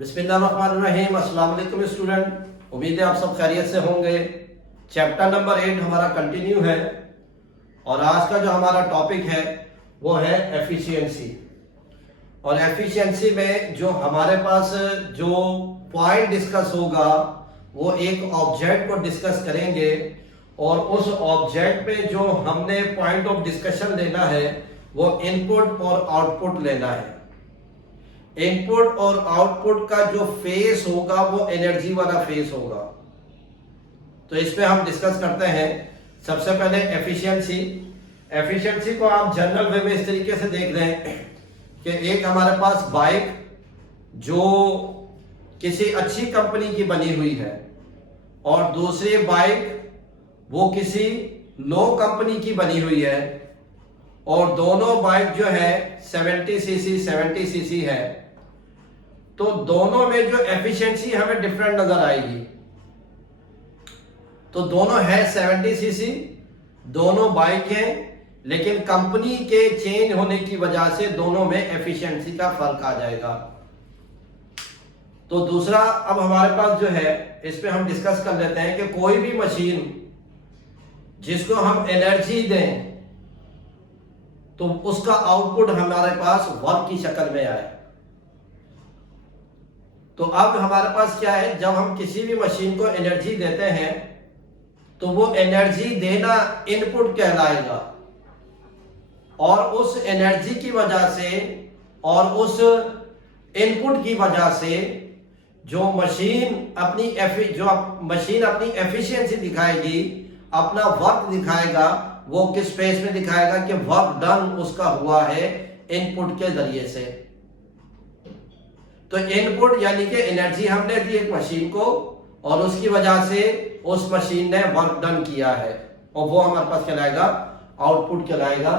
बिस्मिल्लाहिर्रहमानिर्रहीम। अस्सलाम वालेकुम स्टूडेंट, उम्मीद है आप सब खैरियत से होंगे। चैप्टर नंबर 8 हमारा कंटिन्यू है और आज का जो हमारा टॉपिक है वो है एफिशिएंसी। और एफिशिएंसी में जो हमारे पास जो पॉइंट डिस्कस होगा वो एक ऑब्जेक्ट को डिस्कस करेंगे और उस ऑब्जेक्ट पे जो हमने पॉइंट ऑफ डिस्कशन लेना है वो इनपुट और आउटपुट लेना है। इनपुट और आउटपुट का जो फेस होगा वो एनर्जी वाला फेस होगा। तो इस पे हम डिस्कस करते हैं। सबसे पहले एफिशिएंसी। एफिशिएंसी को आप जनरल वे में इस तरीके से देख रहे हैं कि एक हमारे पास बाइक जो किसी अच्छी कंपनी की बनी हुई है और दूसरी बाइक वो किसी लो कंपनी की बनी हुई है और दोनों बाइक जो है 70 सीसी है। तो दोनों में जो एफिशिएंसी हमें डिफरेंट नजर आएगी। तो दोनों है 70 सीसी, दोनों बाइक हैं, लेकिन कंपनी के चेंज होने की वजह से दोनों में एफिशिएंसी का फर्क आ जाएगा। तो दूसरा अब हमारे पास जो है इस पे हम डिस्कस कर लेते हैं कि कोई भी मशीन जिसको हम एनर्जी दें तो उसका आउटपुट हमारे पास वर्क की शक्ल में आए। तो अब हमारे पास क्या है, जब हम किसी भी मशीन को एनर्जी देते हैं तो वो एनर्जी देना इनपुट कहलाएगा और उस एनर्जी की वजह से और उस इनपुट की वजह से जो मशीन अपनी एफिशिएंसी दिखाएगी, अपना वर्क दिखाएगा, वो किस फेस में दिखाएगा कि वर्क डन उसका हुआ है इनपुट के जरिए से। तो इनपुट यानी कि एनर्जी हमने दी एक मशीन को और उसकी वजह से उस मशीन ने वर्क डन किया है और वो हमारे पास कहलाएगा आउटपुट कहलाएगा,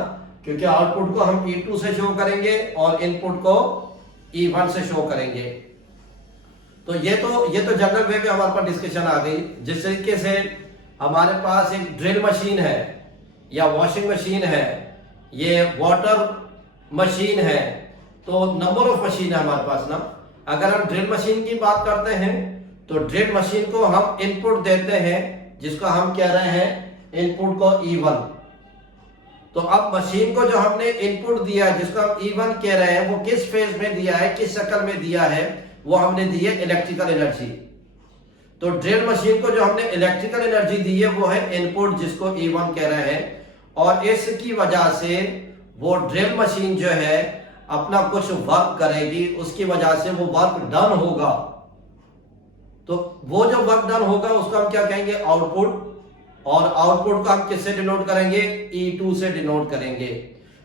क्योंकि आउटपुट को हम E2 से शो करेंगे और इनपुट को E1 से शो करेंगे। तो ये तो जनरल वे में हमारे पास डिस्कशन आ गई। जिस तरीके से हमारे पास एक ड्रिल मशीन है या वॉशिंग मशीन है, ये वाटर मशीन है, तो नंबर ऑफ मशीन है हमारे पास ना। अगर हम ड्रिल मशीन की बात करते हैं तो ड्रिल मशीन को हम इनपुट देते हैं जिसको हम कह रहे हैं इनपुट को E1। तो अब मशीन को जो हमने इनपुट दिया जिसको हम E1 कह रहे हैं वो किस फेज में दिया है, किस शक्ल में दिया है, वो हमने दी है इलेक्ट्रिकल एनर्जी। तो ड्रिल मशीन को जो हमने इलेक्ट्रिकल एनर्जी दी है वो है इनपुट जिसको E1 कह रहे हैं और इसकी वजह से वो ड्रिल मशीन जो है अपना कुछ वर्क करेगी, उसकी वजह से वो वर्क डन होगा। तो वो जो वर्क डन होगा उसको हम क्या कहेंगे, आउटपुट। और आउटपुट को हम किससे डिनोट करेंगे, E2 से डिनोट करेंगे।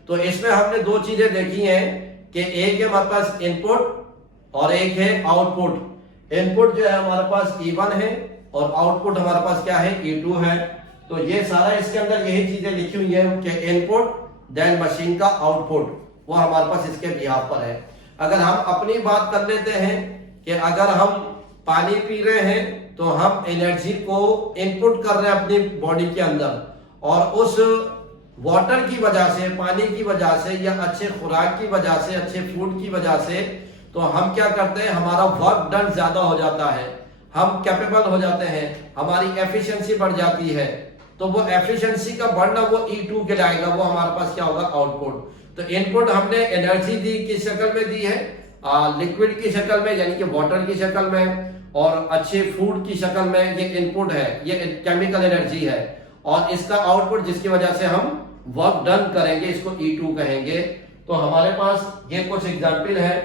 तो इसमें हमने दो चीजें देखी हैं कि एक है हमारे पास इनपुट और एक है आउटपुट। इनपुट जो है हमारे पास E1 है और आउटपुट हमारे पास क्या है, E2 है। तो ये सारा इसके अंदर यही चीजें लिखी हुई है कि इनपुट देन मशीन का आउटपुट, वो हमारे पास इसके बिहाफ पर है। अगर हम अपनी बात कर लेते हैं कि अगर हम पानी पी रहे हैं तो हम एनर्जी को इनपुट कर रहे हैं अपनी बॉडी के अंदर और उस वाटर की वजह से, पानी की वजह से या अच्छे खुराक की वजह से, अच्छे फूड की वजह से, तो हम क्या करते हैं, हमारा वर्क डन ज्यादा हो जाता है, हम कैपेबल हो जाते हैं, हमारी एफिशिएंसी बढ़ जाती है। तो वो एफिशिएंसी का बढ़ना वो E2 कहलाएगा, वो हमारे पास क्या होगा, आउटपुट। तो इनपुट हमने एनर्जी दी किस शक्ल में दी है, लिक्विड की शक्ल में यानी कि वाटर की शक्ल में और अच्छे फूड की शक्ल में, ये इनपुट है, ये केमिकल एनर्जी है। और इसका आउटपुट जिसकी वजह से हम वर्क डन करेंगे, इसको E2 कहेंगे। तो हमारे पास ये कुछ एग्जाम्पल है।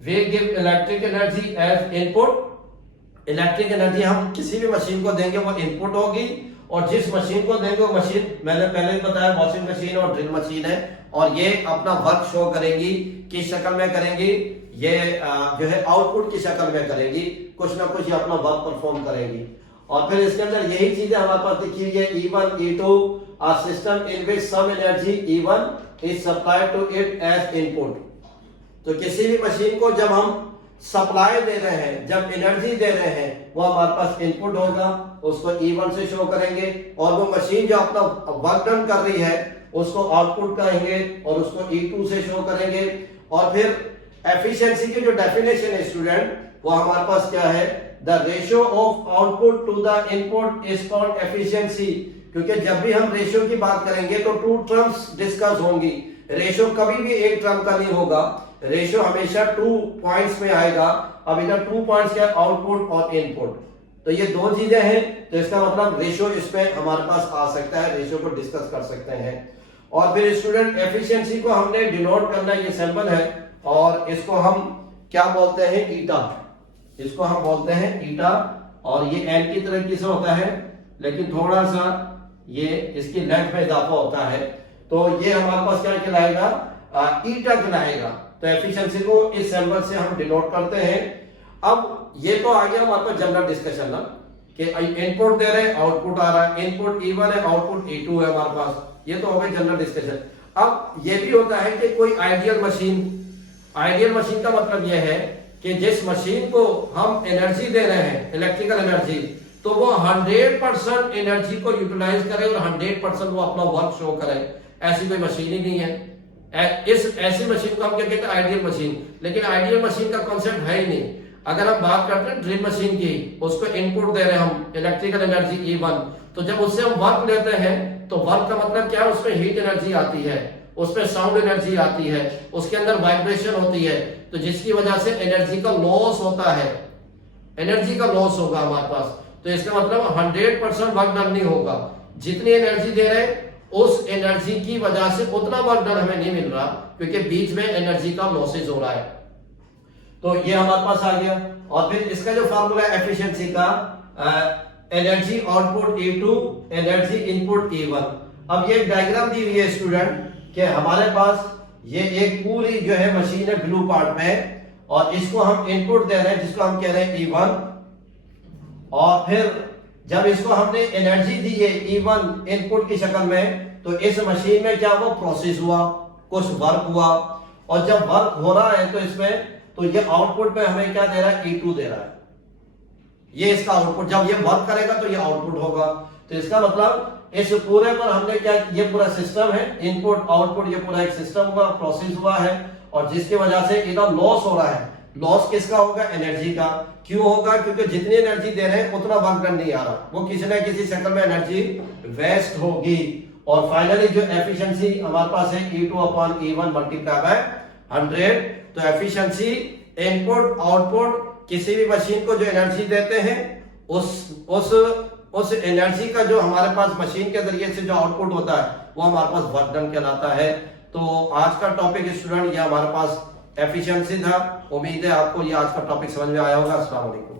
We give electric energy as input. Electric energy हम किसी भी मशीन को देंगे वो इनपुट होगी और जिस मशीन को देंगे वो मशीन, मैंने पहले ही बताया, वॉशिंग मशीन और ड्रिल मशीन है और ये अपना वर्क शो करेंगी, किस शक्ल में करेंगी, ये जो है आउटपुट की शक्ल में करेंगी, कुछ ना कुछ ये अपना वर्क परफॉर्म करेंगी। और फिर इसके अंदर यही चीजें हमारे पास लिखी हुई है, E1 E2 a system in which some energy E1 is supplied to it as input। तो किसी भी मशीन को जब हम सप्लाई दे रहे हैं, जब एनर्जी दे रहे हैं, वो हमारे पास इनपुट होगा, उसको E1 से शो करेंगे और वो मशीन जो अपना वर्क डन कर रही है उसको आउटपुट कहेंगे और उसको E2 से शो करेंगे। और फिर एफिशिएंसी की जो डेफिनेशन है स्टूडेंट, वो हमारे पास क्या है, the ratio of output to the input is called efficiency. क्योंकि जब भी हम रेशियो की बात करेंगे तो टू टर्म्स डिस्कस होंगी, रेशियो कभी भी एक टर्म का नहीं होगा, रेशियो हमेशा 2 पॉइंट्स में आएगा। अब इधर 2 पॉइंट्स क्या, आउटपुट और इनपुट, तो ये दो चीजें हैं, तो इसका मतलब रेशियो इसमें हमारे पास आ सकता है, रेशियो को डिस्कस कर सकते हैं। और फिर स्टूडेंट एफिशिएंसी को हमने डिनोट करना, ये सिंबल है, और इसको हम क्या बोलते हैं, ईटा, इसको हम बोलते हैं ईटा, और ये एन की तरह से होता है, लेकिन थोड़ा सा ये इसकी लेंथ में इजाफा होता है, तो ये हमारे पास क्या कहलाएगा, ईटा कहलाएगा। तो एफिशिएंसी को इस सिंबल से हम डिनोट करते हैं। अब ये तो आ गया हमारे पास जनरल डिस्कशन ना, कि इनपुट दे रहे हैं, आउटपुट आ रहा है, इनपुट E1 है, आउटपुट E2 है हमारे पास, ये तो हो गई जनरल डिस्कशन। अब ये भी होता है कि कोई आइडियल मशीन, आइडियल मशीन का मतलब यह है कि जिस मशीन को हम एनर्जी दे रहे हैं, इलेक्ट्रिकल एनर्जी, तो वो 100% एनर्जी को यूटिलाइज करे और 100% वो अपना वर्क शो करे। ऐसी कोई मशीन ही नहीं है। ऐसी मशीन को हम क्या कहते हैं, आइडियल मशीन। लेकिन आइडियल मशीन का कॉन्सेप्ट है ही नहीं। अगर हम बात करते हैं ड्रिल मशीन की, उसको इनपुट दे रहे हैं हम इलेक्ट्रिकल एनर्जी E1, तो जब उससे हम वर्क लेते हैं तो वर्क का मतलब क्या है, उसमें हीट एनर्जी आती है, उसमें साउंड एनर्जी आती है, उसके अंदर वाइब्रेशन होती है, तो जिसकी वजह से एनर्जी का लॉस होता है, एनर्जी का लॉस होगा हमारे पास। तो इसका मतलब 100% वर्क डन नहीं होगा। जितनी एनर्जी दे रहे हैं उस एनर्जी की वजह से उतना वर्क डन हमें नहीं मिल रहा, क्योंकि बीच में एनर्जी का लॉसेज हो रहा है। तो ये हमारे पास आ गया। और फिर इसका जो फार्मूला है एफिशिएंसी का, energy output E2, energy input E1। अब ये डायग्राम दी हुई है स्टूडेंट कि हमारे पास ये एक पूरी जो है मशीन है ब्लू पार्ट में, और इसको हम इनपुट दे रहे हैं जिसको हम कह रहे हैं E1, और फिर जब इसको हमने एनर्जी दी है E1 इनपुट की शक्ल में, तो इस मशीन में क्या वो प्रोसेस हुआ, कुछ वर्क हुआ, और जब वर्क हो रहा है तो इसमें, तो ये आउटपुट में हमें क्या दे रहा है, E2 दे रहा है। ये इसका आउटपुट, जब ये वर्क करेगा तो ये आउटपुट होगा। तो इसका मतलब इस पूरे पर हमने क्या, ये पूरा सिस्टम है, इनपुट आउटपुट, ये पूरा एक सिस्टम हुआ, प्रोसेस हुआ है, और जिसकी वजह से इधर लॉस हो रहा है। लॉस किसका होगा, एनर्जी का। क्यों होगा, क्योंकि जितनी एनर्जी दे रहे हैं उतना वर्क डन नहीं आ रहा, वो किसी न किसी शक्ल में एनर्जी वेस्ट होगी। और फाइनली जो एफिशिएंसी हमारे पास है E2/E1 मल्टीप्लाई बाय 100। तो एफिशिएंसी इनपुट आउटपुट, किसी भी मशीन को जो एनर्जी देते हैं उस एनर्जी का जो हमारे पास मशीन के जरिए से जो आउटपुट होता है वो हमारे पास वर्क डन कहलाता है। तो आज का टॉपिक स्टूडेंट ये हमारे पास एफिशिएंसी था। उम्मीद है आपको ये आज का टॉपिक समझ में आया होगा। अस्सलाम वालेकुम।